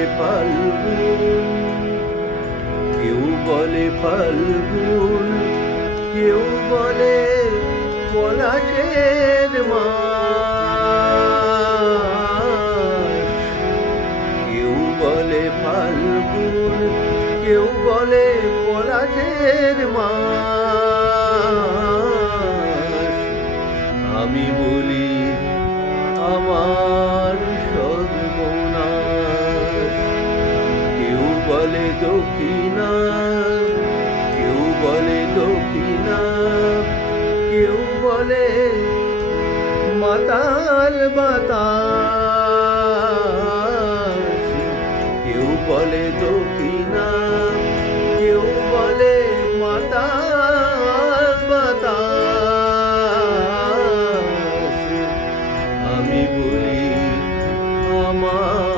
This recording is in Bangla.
বলে ফাল্গুন, কেউ বলে ফাল্গুন, কেউ বলে পলাশের মাস। কেউ বলে ফাল্গুন, কেউ বলে পলাশের মাস। আমি বলি আমার সর্বনাশ। কেউ বলে দক্ষিণা, কেউ বলে দক্ষিণা, কেউ বলে মাতাল বাতাস। কেউ বলে দক্ষিণা, কেউ বলে মাতাল বাতাস। আমি বলি আমার